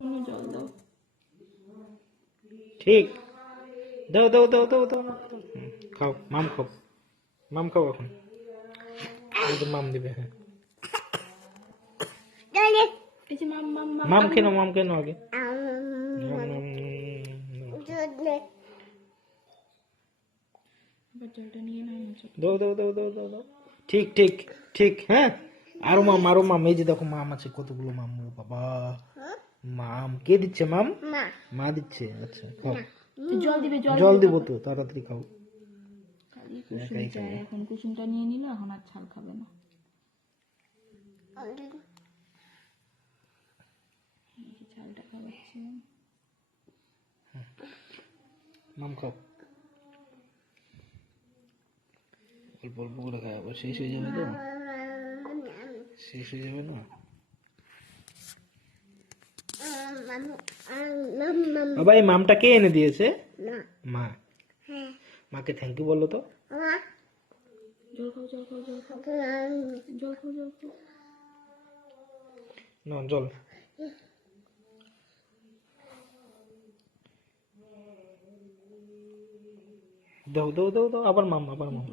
কোনো জল দাও ঠিক দাও দাও দাও দাও। দাও খাও মাম খাও। মাম খাও এখন। মাম দিবে হ্যাঁ। মাম মাম মাম। মাম কেন মাম কেন আগে। দাও দাও দাও দাও দাও দাও। ঠিক ঠিক ঠিক হ্যাঁ। আরও মাম আরও মাম। এই যে দেখো মাম আছে কতগুলো মাম বাবা। মাম কে দিচ্ছে মাম? মা। দিচ্ছে আচ্ছা খাও। জল দিবে জল দেবো তো তাড়াতাড়ি খাও। এখন কুসুমটা নিয়ে নিল এখন আর ছাল খাবে না। ছালটা খাওয়াচ্ছে। মাম খাও। অল্প অল্প করে খাও শেষ হয়ে যাবে তো? শেষ হয়ে যাবে না? বাবা এই মামটা কে এনে দিয়েছে? মা। মাকে থ্যাংক ইউ বলো তো। জল না দাও দাও দাও দাও। আবার মাম আবার মাম।